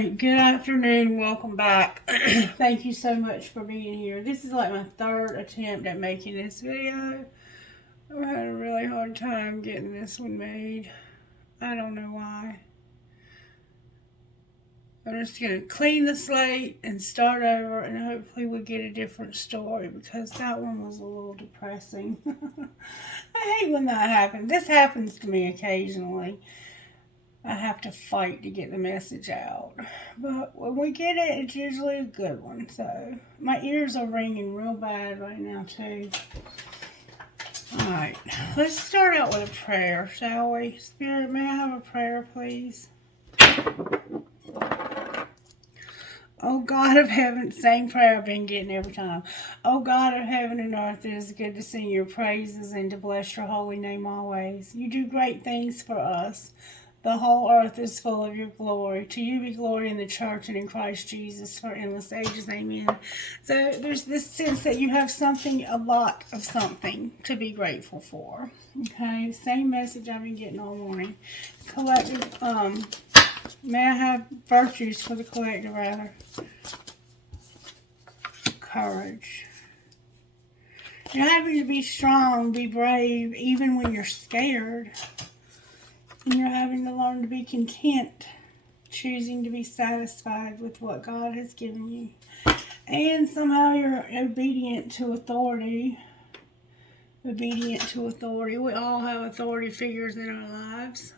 Alright, good afternoon. Welcome back. Thank you so much for being here. This is like my third attempt at making this video. I've had a really hard time getting this one made. I don't know why. I'm just going to clean the slate and start over, and hopefully we'll get a different story, because that one was a little depressing. I hate when that happens. This happens to me occasionally. I have to fight to get the message out. But when we get it, it's usually a good one. So, my ears are ringing real bad right now, too. Alright, let's start out with a prayer, shall we? Spirit, may I have a prayer, please? Oh God of heaven, same prayer I've been getting every time. Oh God of heaven and earth, it is good to sing your praises and to bless your holy name always. You do great things for us. The whole earth is full of your glory. To you be glory in the church and in Christ Jesus for endless ages. Amen. So there's this sense that you have something, a lot of something to be grateful for. Okay, same message I've been getting all morning. Collective, may I have virtues for the collective, rather? Courage. You're having to be strong, be brave, even when you're scared. And you're having to learn to be content, choosing to be satisfied with what God has given you. And somehow you're obedient to authority. Obedient to authority. We all have authority figures in our lives.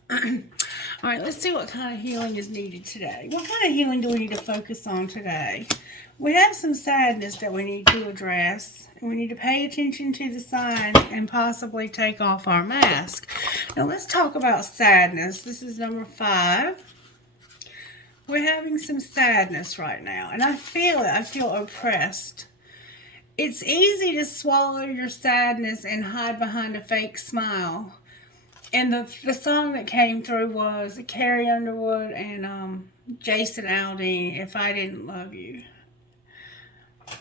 Alright, let's see what kind of healing is needed today. What kind of healing do we need to focus on today? We have some sadness that we need to address. And we need to pay attention to the signs and possibly take off our mask. Now let's talk about sadness. This is number 5. We're having some sadness right now. And I feel it. I feel oppressed. It's easy to swallow your sadness and hide behind a fake smile. And the song that came through was Carrie Underwood and Jason Aldean, If I Didn't Love You.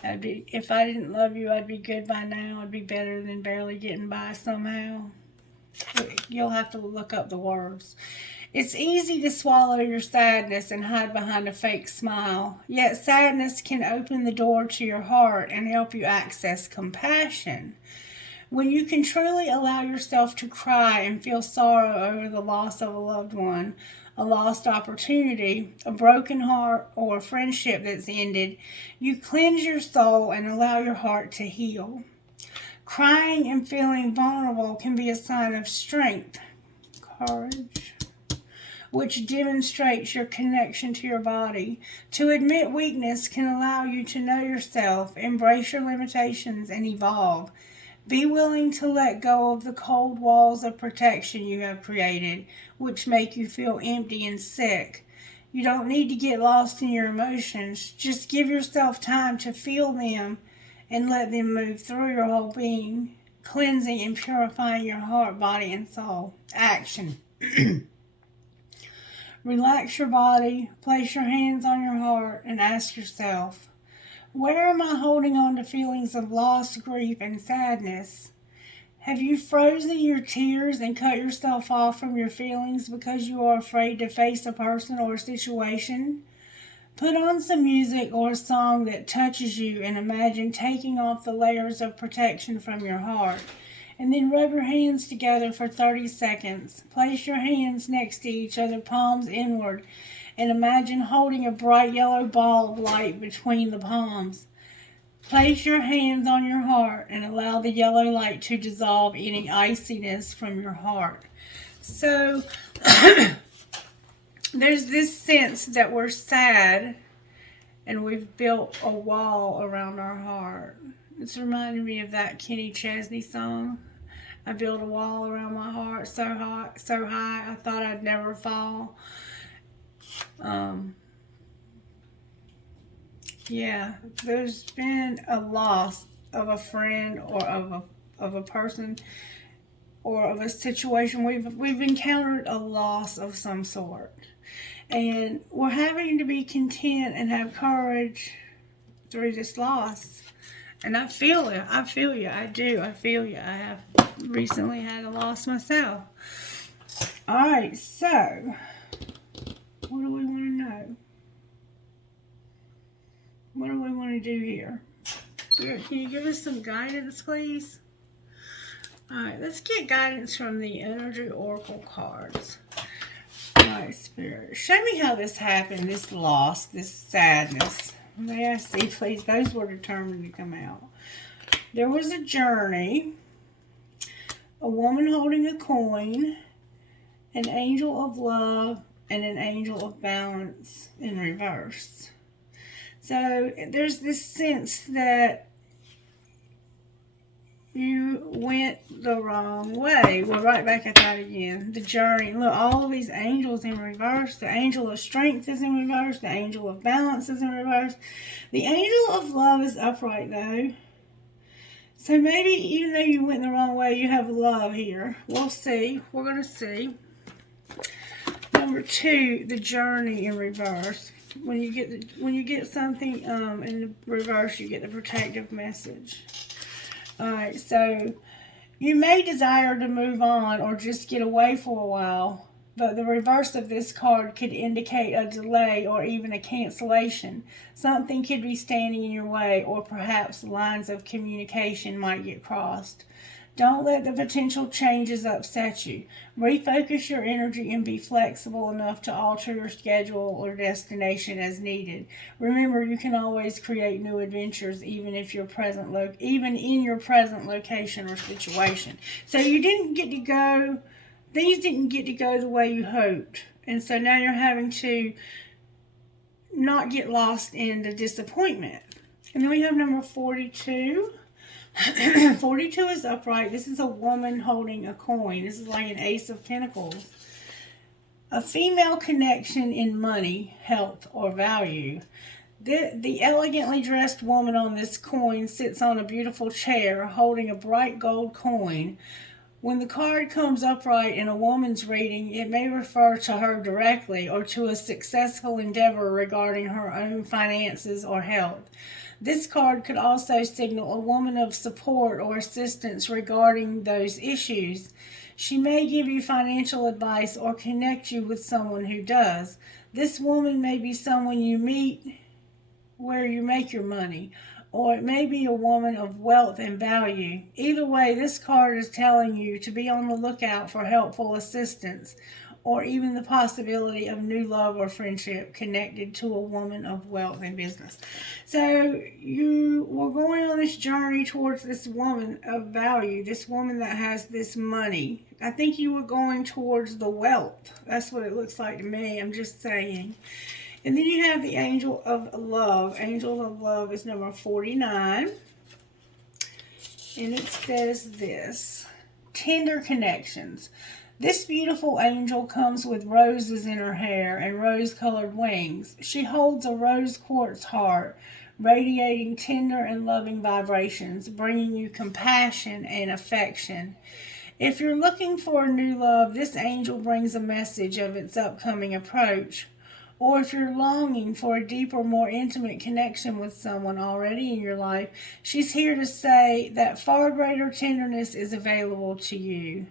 If I didn't love you, I'd be good by now. I'd be better than barely getting by somehow. You'll have to look up the words. It's easy to swallow your sadness and hide behind a fake smile. Yet sadness can open the door to your heart and help you access compassion. When you can truly allow yourself to cry and feel sorrow over the loss of a loved one, a lost opportunity, a broken heart, or a friendship that's ended, you cleanse your soul and allow your heart to heal. Crying and feeling vulnerable can be a sign of strength, courage, which demonstrates your connection to your body. To admit weakness can allow you to know yourself, embrace your limitations, and evolve. Be willing to let go of the cold walls of protection you have created, which make you feel empty and sick. You don't need to get lost in your emotions. Just give yourself time to feel them and let them move through your whole being, cleansing and purifying your heart, body, and soul. Action. Relax your body, place your hands on your heart, and ask yourself, where am I holding on to feelings of loss, grief, and sadness? Have you frozen your tears and cut yourself off from your feelings because you are afraid to face a person or a situation? Put on some music or a song that touches you and imagine taking off the layers of protection from your heart. And then rub your hands together for 30 seconds. Place your hands next to each other, palms inward, and imagine holding a bright yellow ball of light between the palms. Place your hands on your heart and allow the yellow light to dissolve any iciness from your heart. So, there's this sense that we're sad and we've built a wall around our heart. It's reminding me of that Kenny Chesney song. I built a wall around my heart so high, I thought I'd never fall. Yeah, there's been a loss of a friend or of a person or of a situation. We've encountered a loss of some sort, and we're having to be content and have courage through this loss. And I feel it. I feel you. I do. I feel you. I have recently had a loss myself. All right, so what do we want to know? do here? Spirit, can you give us some guidance, please? Alright, let's get guidance from the Energy Oracle cards. Alright, Spirit, show me how this happened, this loss, this sadness. May I see, please? Those were determined to come out. There was a journey, a woman holding a coin, an angel of love, and an angel of balance in reverse. So there's this sense that you went the wrong way. We're right back at that again. The journey. Look, all of these angels in reverse. The angel of strength is in reverse. The angel of balance is in reverse. The angel of love is upright, though. So maybe even though you went the wrong way, you have love here. We'll see. We're going to see. Number 2, the journey in reverse. When you get something in the reverse, you get the protective message. Alright, so you may desire to move on or just get away for a while, but the reverse of this card could indicate a delay or even a cancellation. Something could be standing in your way, or perhaps lines of communication might get crossed. Don't let the potential changes upset you. Refocus your energy and be flexible enough to alter your schedule or destination as needed. Remember, you can always create new adventures even in your present location or situation. So you didn't get to go, things didn't get to go the way you hoped. And so now you're having to not get lost in the disappointment. And then we have number 42. 42 is upright. This is a woman holding a coin. This is like an Ace of Pentacles. A female connection in money, health, or value. The elegantly dressed woman on this coin sits on a beautiful chair holding a bright gold coin. When the card comes upright in a woman's reading, it may refer to her directly or to a successful endeavor regarding her own finances or health. This card could also signal a woman of support or assistance regarding those issues. She may give you financial advice or connect you with someone who does. This woman may be someone you meet where you make your money, or it may be a woman of wealth and value. Either way, this card is telling you to be on the lookout for helpful assistance, or even the possibility of new love or friendship connected to a woman of wealth and business. So you were going on this journey towards this woman of value, this woman that has this money. I think you were going towards the wealth. That's what it looks like to me. I'm just saying. And then you have the angel of love. Angel of love is number 49. And it says this: tender connections. This beautiful angel comes with roses in her hair and rose-colored wings. She holds a rose quartz heart, radiating tender and loving vibrations, bringing you compassion and affection. If you're looking for a new love, this angel brings a message of its upcoming approach. Or if you're longing for a deeper, more intimate connection with someone already in your life, she's here to say that far greater tenderness is available to you.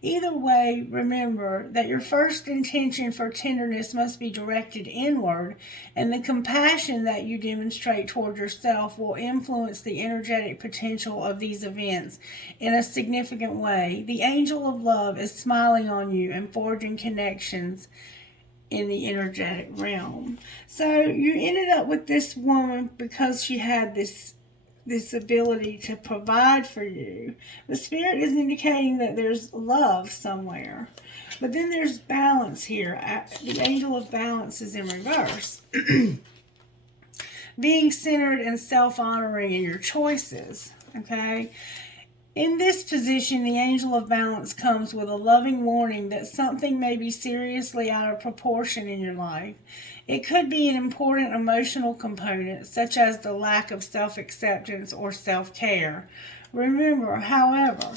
Either way, remember that your first intention for tenderness must be directed inward, and the compassion that you demonstrate toward yourself will influence the energetic potential of these events in a significant way. The angel of love is smiling on you and forging connections in the energetic realm. So you ended up with this woman because she had this ability to provide for you. The Spirit is indicating that there's love somewhere. But then there's balance here. The angel of balance is in reverse. Being centered and self-honoring in your choices. Okay? In this position, the angel of balance comes with a loving warning that something may be seriously out of proportion in your life. It could be an important emotional component, such as the lack of self-acceptance or self-care. Remember, however,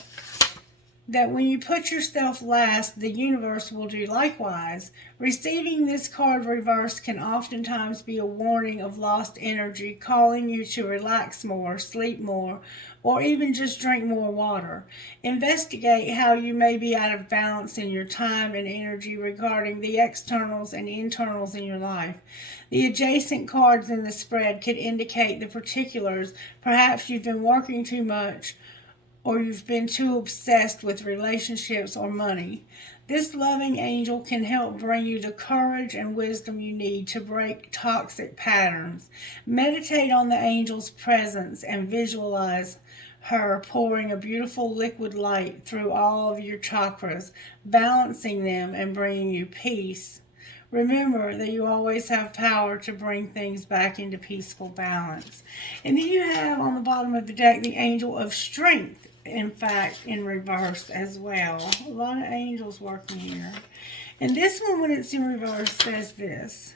that when you put yourself last, the universe will do likewise. Receiving this card reversed can oftentimes be a warning of lost energy, calling you to relax more, sleep more, or even just drink more water. Investigate how you may be out of balance in your time and energy regarding the externals and internals in your life. The adjacent cards in the spread could indicate the particulars. Perhaps you've been working too much, or you've been too obsessed with relationships or money. This loving angel can help bring you the courage and wisdom you need to break toxic patterns. Meditate on the angel's presence and visualize her pouring a beautiful liquid light through all of your chakras, balancing them and bringing you peace. Remember that you always have power to bring things back into peaceful balance. And then you have on the bottom of the deck the angel of strength, in fact, in reverse as well. A lot of angels working here. And this one, when it's in reverse, says this.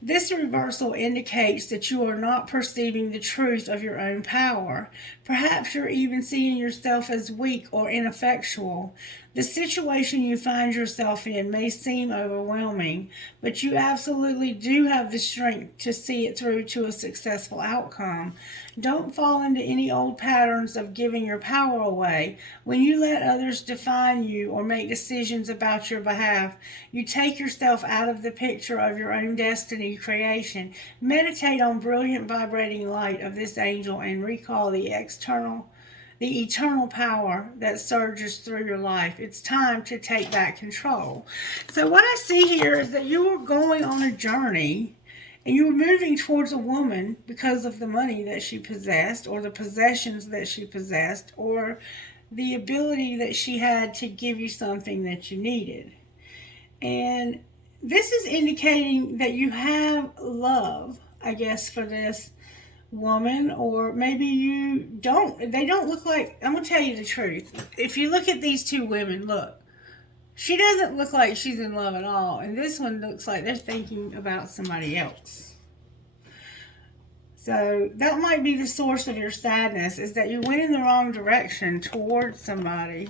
This reversal indicates that you are not perceiving the truth of your own power. Perhaps you're even seeing yourself as weak or ineffectual. The situation you find yourself in may seem overwhelming, but you absolutely do have the strength to see it through to a successful outcome. Don't fall into any old patterns of giving your power away. When you let others define you or make decisions about your behalf, you take yourself out of the picture of your own destiny creation. Meditate on brilliant vibrating light of this angel and recall the eternal power that surges through your life. It's time to take back control. So what I see here is that you are going on a journey and you were moving towards a woman because of the money that she possessed, or the possessions that she possessed, or the ability that she had to give you something that you needed. And this is indicating that you have love, I guess, for this woman, or maybe you don't. They don't look like, I'm going to tell you the truth. If you look at these two women, look. She doesn't look like she's in love at all. And this one looks like they're thinking about somebody else. So that might be the source of your sadness, is that you went in the wrong direction towards somebody.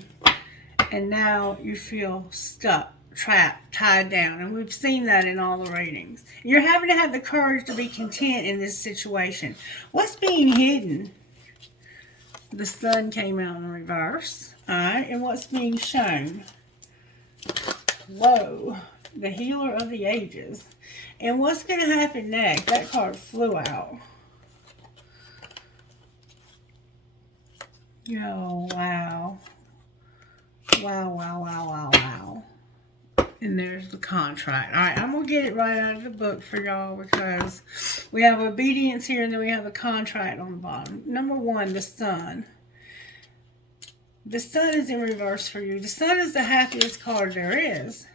And now you feel stuck, trapped, tied down. And we've seen that in all the readings. You're having to have the courage to be content in this situation. What's being hidden? The sun came out in reverse. Alright, and what's being shown? Whoa, the healer of the ages. And what's going to happen next? That card flew out. Oh, wow. Wow. And there's the contract. All right, I'm going to get it right out of the book for y'all, because we have obedience here and then we have a contract on the bottom. Number one, the sun. The sun is in reverse for you. The sun is the happiest card there is.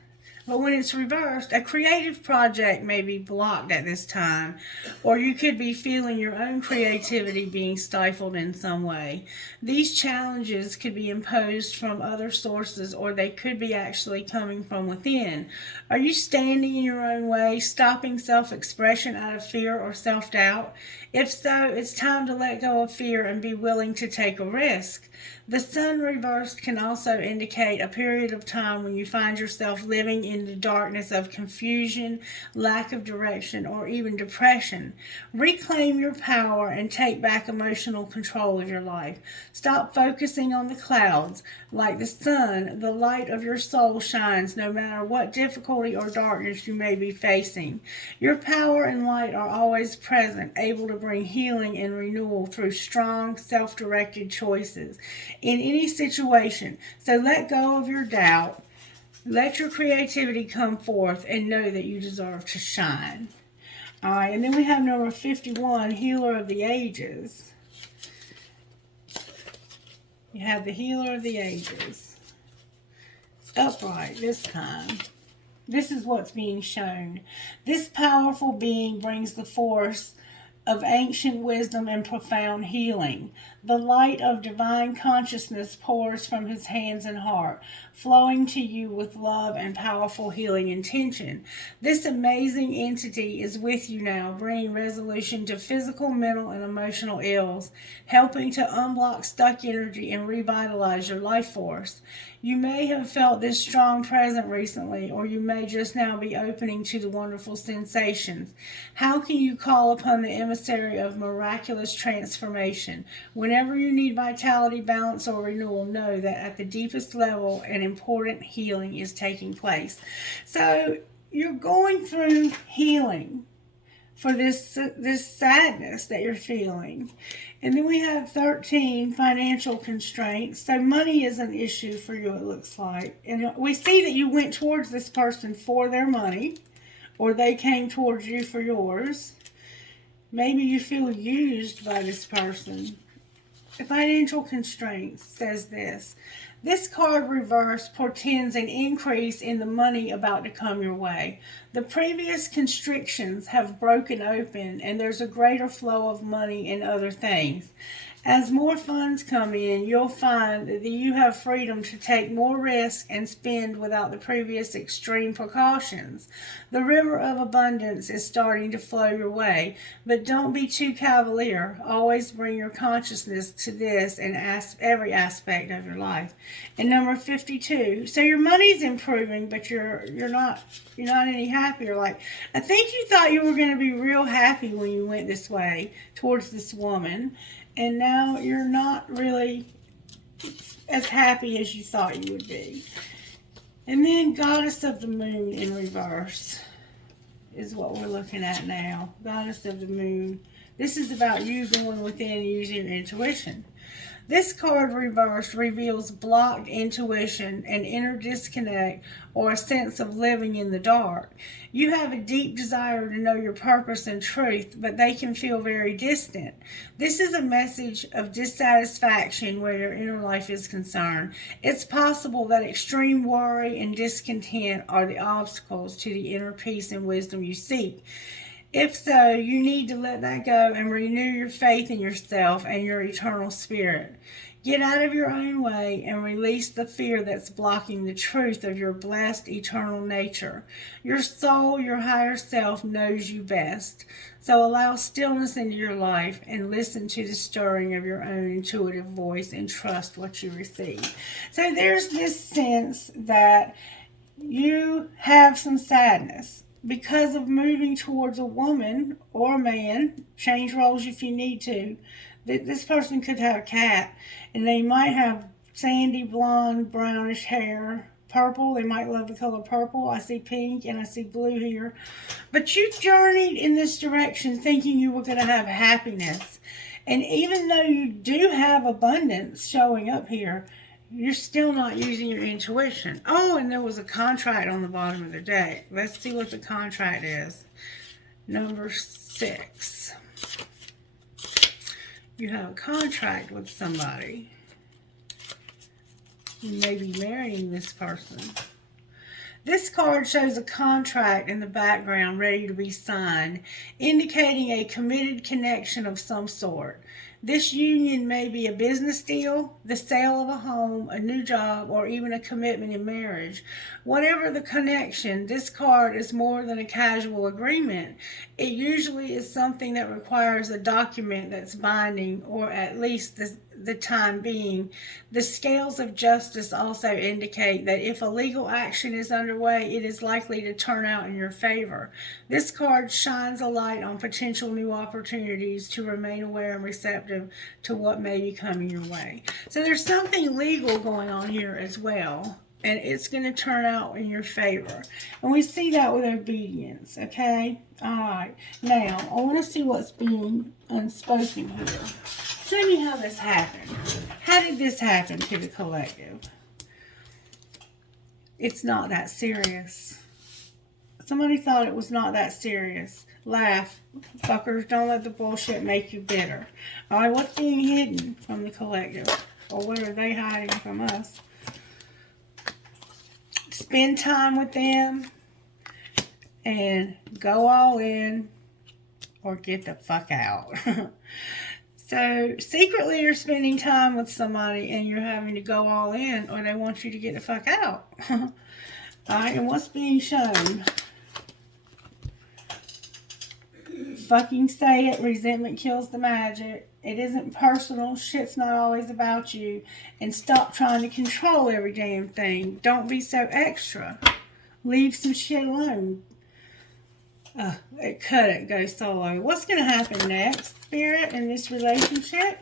But when it's reversed, a creative project may be blocked at this time, or you could be feeling your own creativity being stifled in some way. These challenges could be imposed from other sources, or they could be actually coming from within. Are you standing in your own way, stopping self-expression out of fear or self-doubt? If so, it's time to let go of fear and be willing to take a risk. The sun reversed can also indicate a period of time when you find yourself living in the darkness of confusion, lack of direction, or even depression. Reclaim your power and take back emotional control of your life. Stop focusing on the clouds. Like the sun, the light of your soul shines no matter what difficulty or darkness you may be facing. Your power and light are always present, able to bring healing and renewal through strong, self-directed choices in any situation. So let go of your doubt. Let your creativity come forth and know that you deserve to shine. All right, and then we have number 51, Healer of the Ages. You have the Healer of the Ages. Upright this time. This is what's being shown. This powerful being brings the force of ancient wisdom and profound healing. The light of divine consciousness pours from his hands and heart, flowing to you with love and powerful healing intention. This amazing entity is with you now, bringing resolution to physical, mental, and emotional ills, helping to unblock stuck energy and revitalize your life force. You may have felt this strong presence recently, or you may just now be opening to the wonderful sensations. How can you call upon the emissary of miraculous transformation? Whenever you need vitality, balance, or renewal, know that at the deepest level, an important healing is taking place. So you're going through healing for this sadness that you're feeling. And then we have 13 financial constraints. So money is an issue for you, it looks like. And we see that you went towards this person for their money, or they came towards you for yours. Maybe you feel used by this person. The financial constraints says this. This card reverse portends an increase in the money about to come your way. The previous constrictions have broken open and there's a greater flow of money and other things. As more funds come in, you'll find that you have freedom to take more risk and spend without the previous extreme precautions. The river of abundance is starting to flow your way, but don't be too cavalier. Always bring your consciousness to this in every aspect of your life. And number 52. So your money's improving, but you're not any happier. Like, I think you thought you were going to be real happy when you went this way towards this woman. And now you're not really as happy as you thought you would be. And then Goddess of the Moon in reverse is what we're looking at now. Goddess of the Moon. This is about you going within and using your intuition. This card reversed reveals blocked intuition, an inner disconnect, or a sense of living in the dark. You have a deep desire to know your purpose and truth, but they can feel very distant. This is a message of dissatisfaction where your inner life is concerned. It's possible that extreme worry and discontent are the obstacles to the inner peace and wisdom you seek. If so, you need to let that go and renew your faith in yourself and your eternal spirit. Get out of your own way and release the fear that's blocking the truth of your blessed eternal nature. Your soul, your higher self, knows you best. So allow stillness into your life and listen to the stirring of your own intuitive voice and trust what you receive. So there's this sense that you have some sadness because of moving towards a woman or a man. Change roles if you need to. This person could have a cat, and they might have sandy, blonde, brownish hair, purple. They might love the color purple. I see pink, and I see blue here. But you journeyed in this direction thinking you were going to have happiness. And even though you do have abundance showing up here, you're still not using your intuition. Oh, and there was a contract on the bottom of the deck. Let's see what the contract is. Number 6. You have a contract with somebody. You may be marrying this person. This card shows a contract in the background ready to be signed, indicating a committed connection of some sort. This union may be a business deal, the sale of a home, a new job, or even a commitment in marriage. Whatever the connection, this card is more than a casual agreement. It usually is something that requires a document that's binding, or at least the time being. The scales of justice also indicate that if a legal action is underway, it is likely to turn out in your favor. This card shines a light on potential new opportunities to remain aware and receptive to what may be coming your way. So there's something legal going on here as well, and it's going to turn out in your favor. And we see that with obedience, okay? All right. Now, I want to see what's being unspoken here. Show me how this happened. How did this happen to the collective? It's not that serious. Somebody thought it was not that serious. Laugh. Fuckers, don't let the bullshit make you bitter. All right, what's being hidden from the collective? Or what are they hiding from us? Spend time with them and go all in or get the fuck out. So secretly you're spending time with somebody and you're having to go all in, or they want you to get the fuck out. Alright, and what's being shown? Fucking say it. Resentment kills the magic. It isn't personal. Shit's not always about you. And stop trying to control every damn thing. Don't be so extra. Leave some shit alone. Cut it. Go solo. What's going to happen next, Spirit, in this relationship?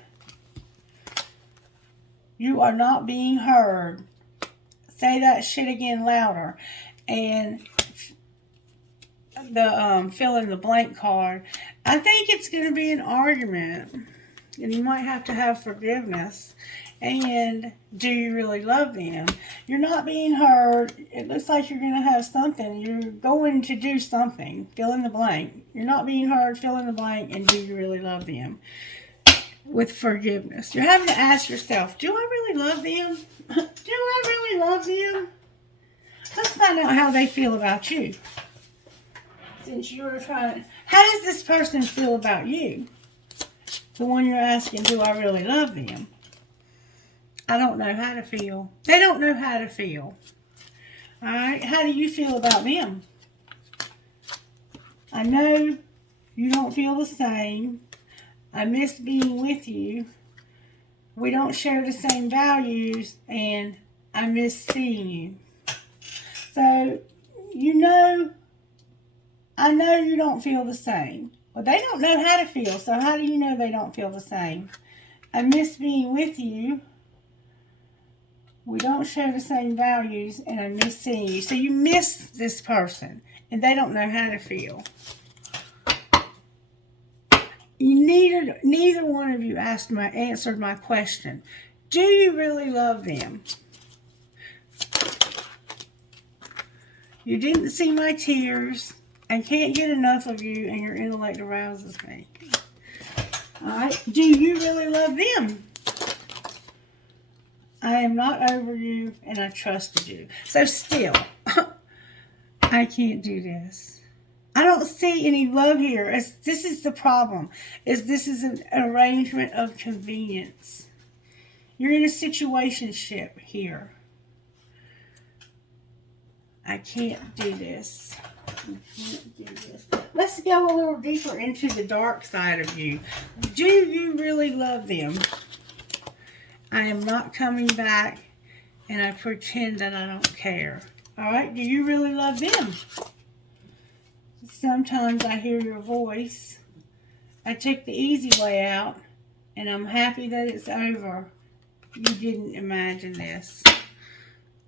You are not being heard. Say that shit again louder. And the fill in the blank card. I think it's going to be an argument. And you might have to have forgiveness. And do you really love them? You're not being heard. It looks like you're going to have something. You're going to do something. Fill in the blank. You're not being heard. Fill in the blank. And do you really love them? With forgiveness. You're having to ask yourself, do I really love them? Do I really love them? Let's find out how they feel about you. Since you were trying, how does this person feel about you? The one you're asking, do I really love them? I don't know how to feel. They don't know how to feel. Alright, how do you feel about them? I know you don't feel the same. I miss being with you. We don't share the same values, and I miss seeing you. So, I know you don't feel the same. Well, they don't know how to feel, so how do you know they don't feel the same? I miss being with you. We don't share the same values, and I miss seeing you. So you miss this person, and they don't know how to feel. Neither one of you answered my question. Do you really love them? You didn't see my tears. I can't get enough of you, and your intellect arouses me. Alright, do you really love them? I am not over you, and I trusted you. So still, I can't do this. I don't see any love here. This is the problem. This is an arrangement of convenience. You're in a situationship here. I can't do this. Let's go a little deeper into the dark side of you. Do you really love them? I am not coming back, and I pretend that I don't care. Alright, do you really love them? Sometimes I hear your voice. I took the easy way out, and I'm happy that it's over. You didn't imagine this.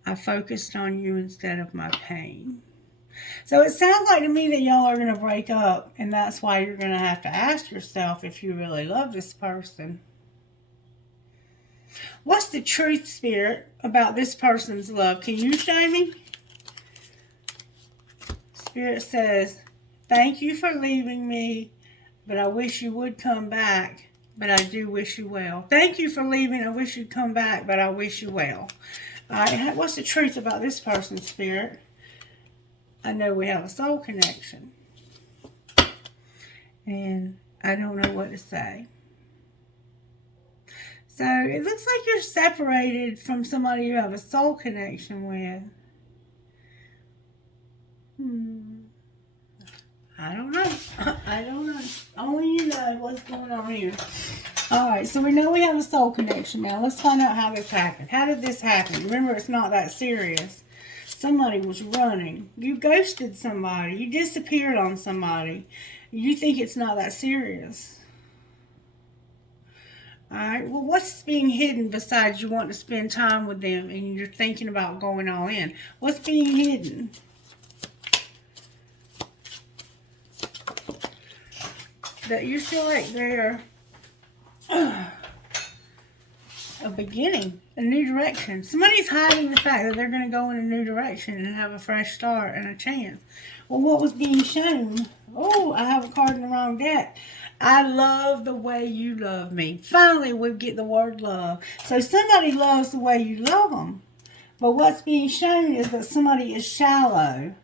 I focused on you instead of my pain. So it sounds like to me that y'all are going to break up, and that's why you're going to have to ask yourself if you really love this person. What's the truth, Spirit, about this person's love? Can you show me? Spirit says, thank you for leaving me, but I wish you would come back, but I do wish you well. Thank you for leaving. I wish you'd come back, but I wish you well. All right, what's the truth about this person's Spirit? I know we have a soul connection, and I don't know what to say. So it looks like you're separated from somebody you have a soul connection with. I don't know. I don't know. Only you know what's going on here. Alright, so we know we have a soul connection now. Let's find out how this happened. How did this happen? Remember, it's not that serious. Somebody was running. You ghosted somebody. You disappeared on somebody. You think it's not that serious. Alright, well, what's being hidden besides you want to spend time with them and you're thinking about going all in? What's being hidden? That you feel like they're a beginning, a new direction. Somebody's hiding the fact that they're going to go in a new direction and have a fresh start and a chance. Well, what was being shown? Oh, I have a card in the wrong deck. I love the way you love me. Finally, we get the word love. So somebody loves the way you love them. But what's being shown is that somebody is shallow.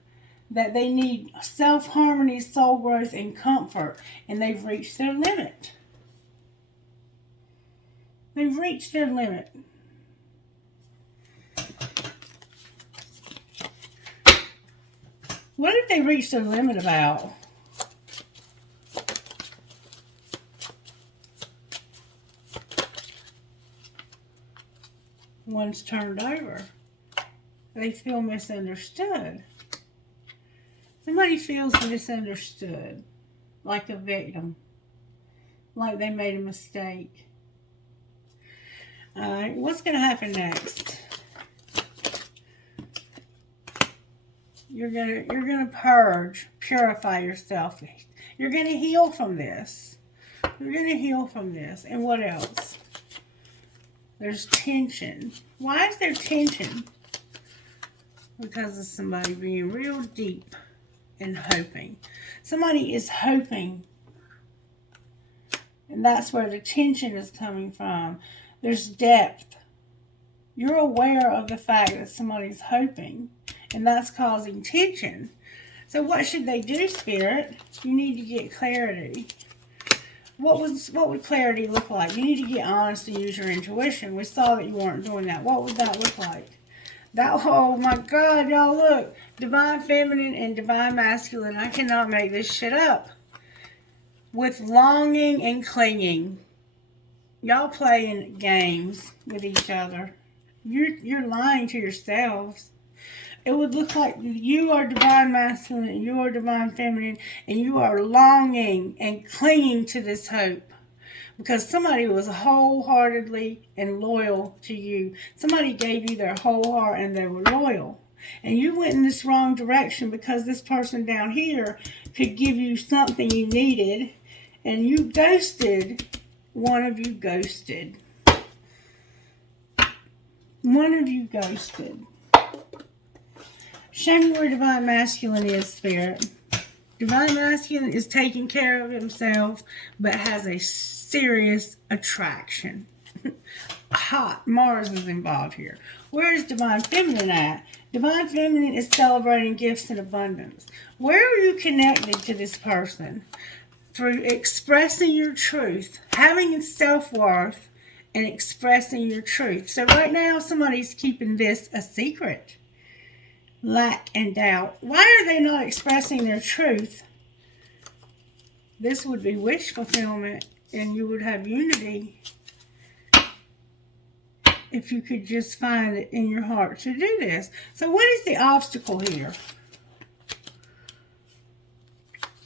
that they need self-harmony, soul growth, and comfort, and they've reached their limit. They've reached their limit. What if they reached their limit about? One's turned over. They feel misunderstood. Somebody feels misunderstood, like a victim, like they made a mistake. All right, what's going to happen next? You're gonna purge, purify yourself. You're gonna heal from this. You're gonna heal from this. And what else? There's tension. Why is there tension? Because of somebody being real deep and hoping. Somebody is hoping. And that's where the tension is coming from. There's depth. You're aware of the fact that somebody's hoping. And that's causing tension. So what should they do, Spirit? You need to get clarity. What would clarity look like? You need to get honest and use your intuition. We saw that you weren't doing that. What would that look like? That, oh my God, y'all look. Divine Feminine and Divine Masculine. I cannot make this shit up. With longing and clinging. Y'all playing games with each other. You're lying to yourselves. It would look like you are Divine Masculine and you are Divine Feminine, and you are longing and clinging to this hope because somebody was wholeheartedly and loyal to you. Somebody gave you their whole heart and they were loyal. And you went in this wrong direction because this person down here could give you something you needed, and you ghosted. One of you ghosted. One of you ghosted. Show me where Divine Masculine is, Spirit. Divine Masculine is taking care of himself, but has a serious attraction. Hot. Mars is involved here. Where is Divine Feminine at? Divine Feminine is celebrating gifts and abundance. Where are you connected to this person? Through expressing your truth, having self-worth, and expressing your truth. So right now, somebody's keeping this a secret. Lack and doubt. Why are they not expressing their truth? This would be wish fulfillment, and you would have unity if you could just find it in your heart to do this. So what is the obstacle here?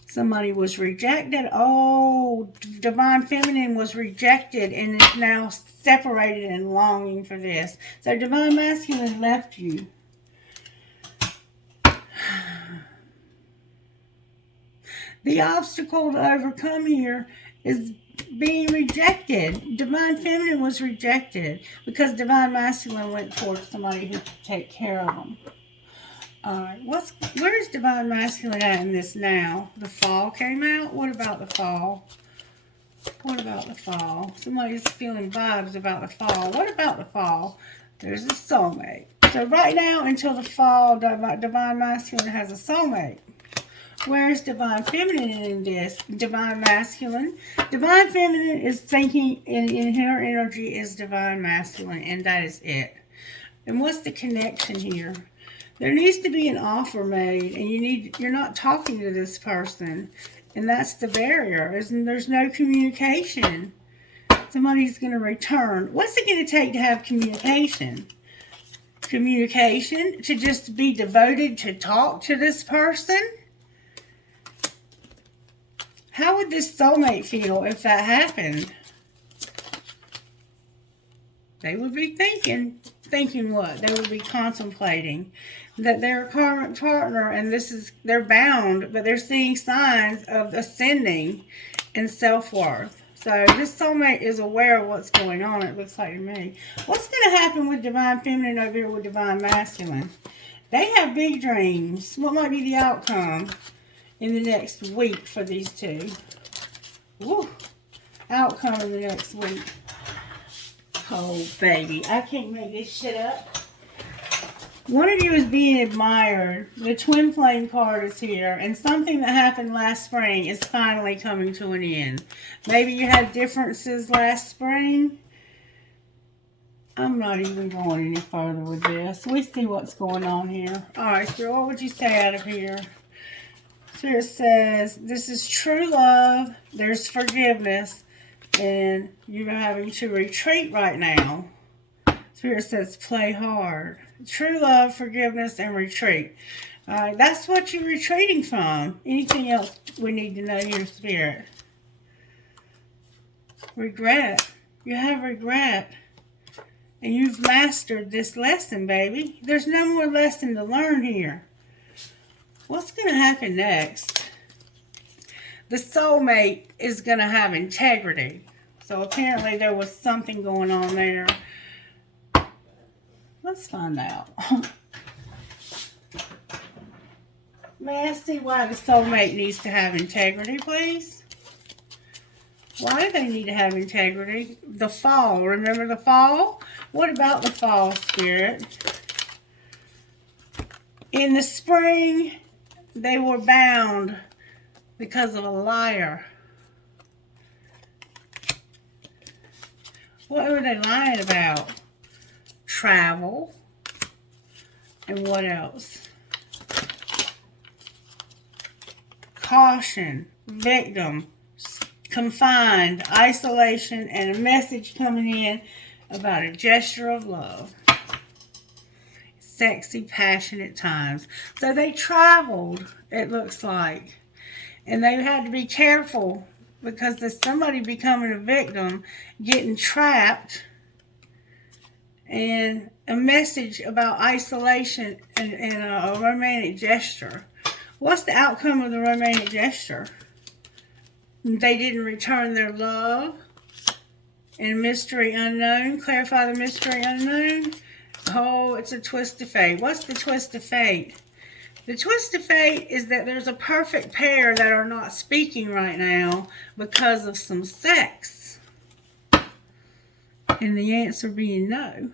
Somebody was rejected. Oh, Divine Feminine was rejected and is now separated and longing for this. So Divine Masculine left you. The obstacle to overcome here is being rejected. Divine Feminine was rejected because Divine Masculine went towards somebody who could take care of them. Alright, where's Divine Masculine at in this now? The Fall came out? What about the Fall? What about the Fall? Somebody's feeling vibes about the Fall. What about the Fall? There's a soulmate. So right now, until the Fall, Divine Masculine has a soulmate. Where is Divine Feminine in this? Divine Masculine. Divine Feminine is thinking in her energy is Divine Masculine, and that is it. And what's the connection here? There needs to be an offer made, and you're not talking to this person, and that's the barrier. There's no communication. Somebody's going to return. What's it going to take to have communication? Communication to just be devoted to talk to this person? How would this soulmate feel if that happened? They would be thinking what? They would be contemplating that they're a current partner and they're bound, but they're seeing signs of ascending in self-worth. So this soulmate is aware of what's going on, it looks like to me. What's going to happen with Divine Feminine over here with Divine Masculine? They have big dreams. What might be the outcome in the next week for these two? Woo. Outcome in the next week. Oh, baby. I can't make this shit up. One of you is being admired. The twin flame card is here. And something that happened last spring is finally coming to an end. Maybe you had differences last spring. I'm not even going any further with this. We see what's going on here. Alright, Spirit, what would you say out of here? Spirit says, this is true love. There's forgiveness. And you're having to retreat right now. Spirit says, play hard. True love, forgiveness, and retreat. That's what you're retreating from. Anything else we need to know here, Spirit? Regret. You have regret. And you've mastered this lesson, baby. There's no more lesson to learn here. What's going to happen next? The soulmate is going to have integrity. So apparently there was something going on there. Let's find out. May I see why the soulmate needs to have integrity, please? Why do they need to have integrity? The fall. Remember the fall? What about the fall, Spirit? In the spring, they were bound because of a liar. What were they lying about? Travel. And what else? Caution. Victim. Confined. Isolation. And a message coming in about a gesture of love. Sexy, passionate times. So they traveled, it looks like. And they had to be careful because there's somebody becoming a victim, getting trapped, and a message about isolation and a romantic gesture. What's the outcome of the romantic gesture? They didn't return their love. And mystery unknown. Clarify the mystery unknown. Oh, it's a twist of fate. What's the twist of fate? The twist of fate is that there's a perfect pair that are not speaking right now because of some sex. And the answer being no.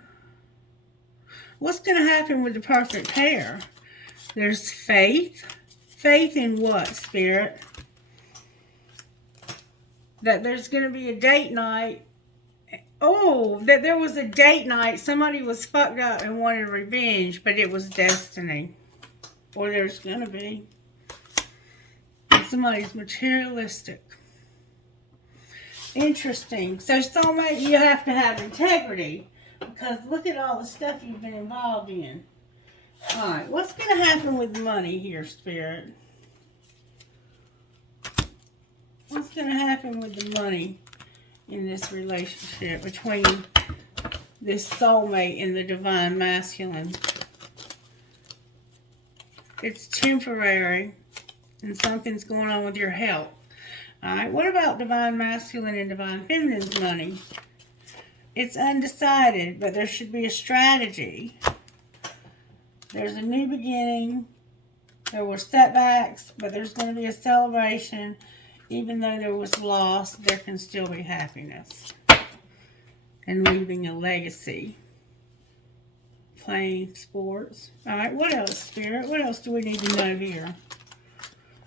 What's going to happen with the perfect pair? There's faith. Faith in what, Spirit? That there's going to be a date night. Oh, that there was a date night. Somebody was fucked up and wanted revenge, but it was destiny. Or there's going to be. Somebody's materialistic. Interesting. So, soulmate, you have to have integrity. Because look at all the stuff you've been involved in. Alright, what's going to happen with money here, Spirit? What's going to happen with the money in this relationship between this soulmate and the divine masculine? It's temporary, and something's going on with your health. Alright, what about divine masculine and divine feminine's money? It's undecided, but there should be a strategy. There's a new beginning. There were setbacks, but there's going to be a celebration. Even though there was loss, there can still be happiness. And leaving a legacy. Playing sports. Alright, what else, Spirit? What else do we need to know here?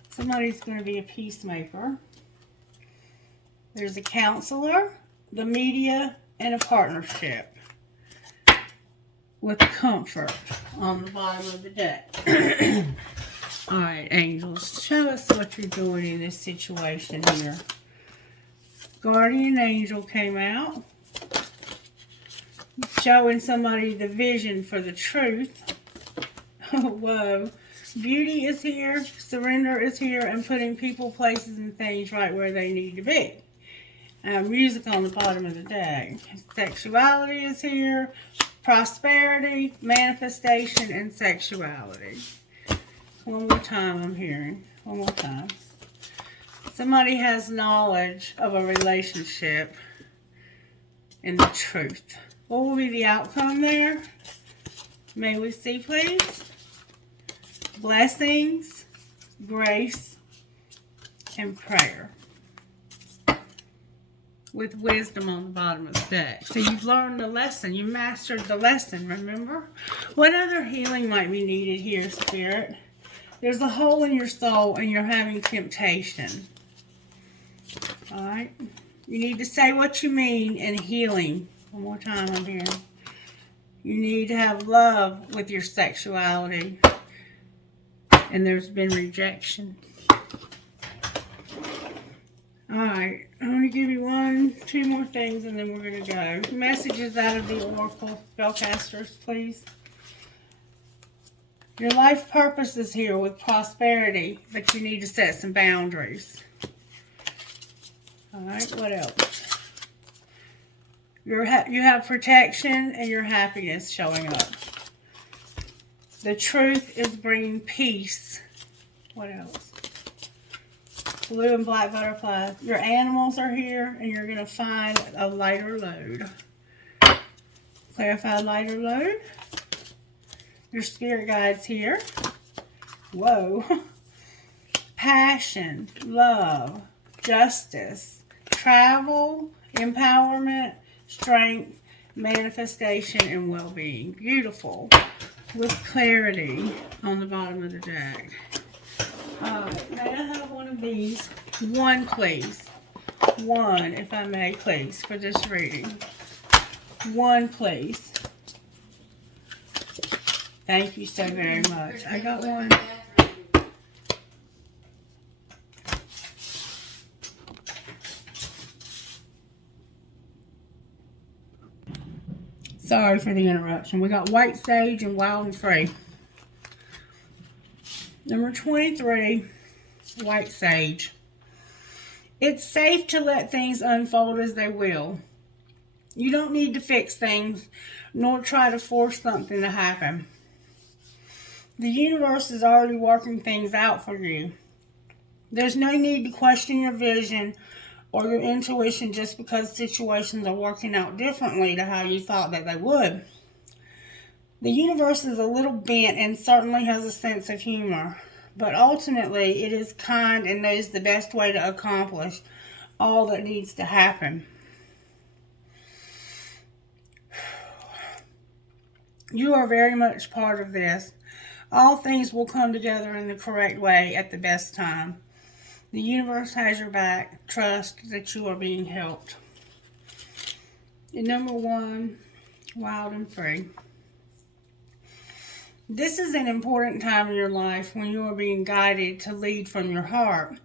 Somebody's going to be a peacemaker. There's a counselor, the media, and a partnership. With comfort on the bottom of the deck. Alright, angels, show us what you're doing in this situation here. Guardian angel came out. Showing somebody the vision for the truth. Oh, whoa. Beauty is here. Surrender is here. And putting people, places, and things right where they need to be. Music on the bottom of the deck. Sexuality is here. Prosperity, manifestation, and sexuality. One more time I'm hearing. One more time. Somebody has knowledge of a relationship and the truth. What will be the outcome there? May we see, please? Blessings, grace, and prayer. with wisdom on the bottom of the deck. So you've learned the lesson. You mastered the lesson, remember? What other healing might be needed here, Spirit? There's a hole in your soul and you're having temptation. Alright? You need to say what you mean in healing. One more time I'm here. You need to have love with your sexuality. And there's been rejection. Alright, I'm going to give you 2 more things and then we're going to go. Messages out of the Oracle Spellcasters, please. Your life purpose is here with prosperity, but you need to set some boundaries. Alright, what else? You have protection and your happiness showing up. The truth is bringing peace. What else? Blue and black butterflies. Your animals are here and you're going to find a lighter load. Clarify lighter load. Your spirit guides here. Whoa. Passion, love, justice, travel, empowerment, strength, manifestation, and well-being. Beautiful. With clarity on the bottom of the deck. Alright, may I have one of these? One, please. One, if I may, please, for this reading. One, please. Thank you so very much. I got one. Sorry for the interruption. We got White Sage and Wild and Free. Number 23, White Sage. It's safe to let things unfold as they will. You don't need to fix things, nor try to force something to happen. The universe is already working things out for you. There's no need to question your vision or your intuition just because situations are working out differently to how you thought that they would. The universe is a little bent and certainly has a sense of humor, but ultimately it is kind and knows the best way to accomplish all that needs to happen. You are very much part of this. All things will come together in the correct way at the best time. The universe has your back. Trust that you are being helped. And number 1, Wild and Free. This is an important time in your life when you are being guided to lead from your heart,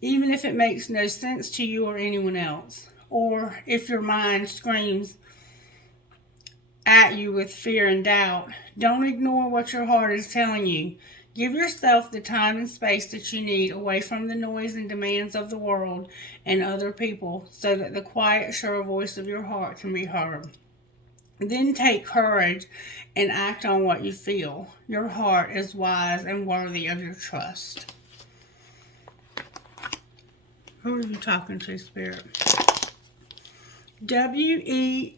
even if it makes no sense to you or anyone else, or if your mind screams at you with fear and doubt. Don't ignore what your heart is telling you. Give yourself the time and space that you need away from the noise and demands of the world and other people so that the quiet, sure voice of your heart can be heard. Then take courage and act on what you feel. Your heart is wise and worthy of your trust. Who are you talking to, Spirit? WEHJJHQ.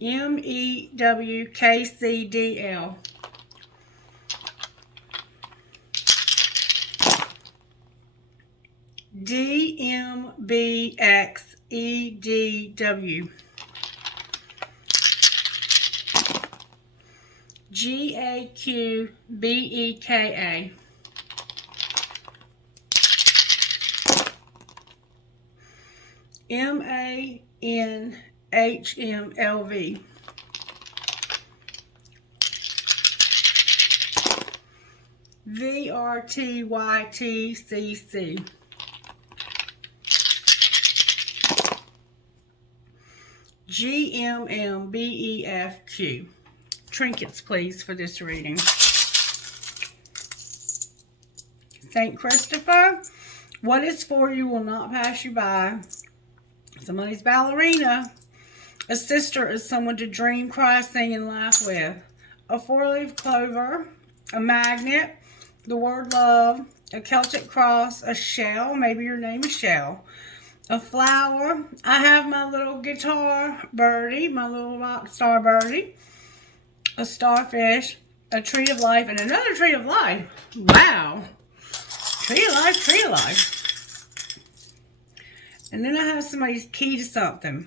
MEWKCDL. DMBXEDW. GAQBEKA. MANHMLV. VRTYTCC. GMMBEFQ. Trinkets, please, for this reading. St. Christopher, what is for you will not pass you by. Somebody's ballerina. A sister is someone to dream, cry, sing, and laugh with. A 4-leaf clover. A magnet. The word love. A Celtic cross. A shell. Maybe your name is Shell. A flower. I have my little guitar birdie. My little rock star birdie. A starfish. A tree of life. And another tree of life. Wow. Tree of life, tree of life. And then I have somebody's key to something.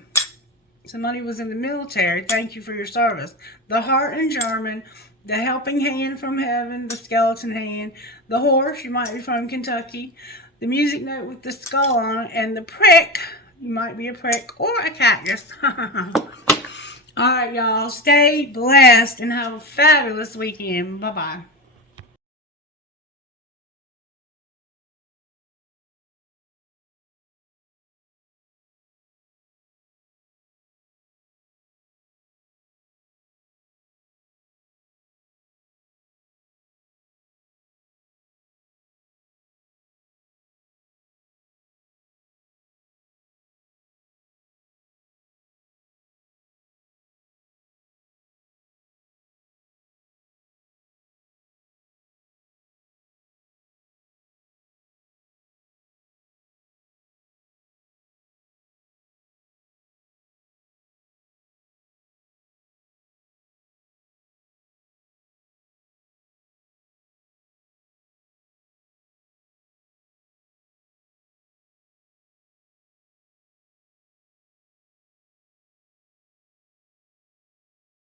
Somebody was in the military. Thank you for your service. The heart in German. The helping hand from heaven. The skeleton hand. The horse. You might be from Kentucky. The music note with the skull on it. And the prick. You might be a prick or a cactus. Alright, y'all. Stay blessed and have a fabulous weekend. Bye-bye.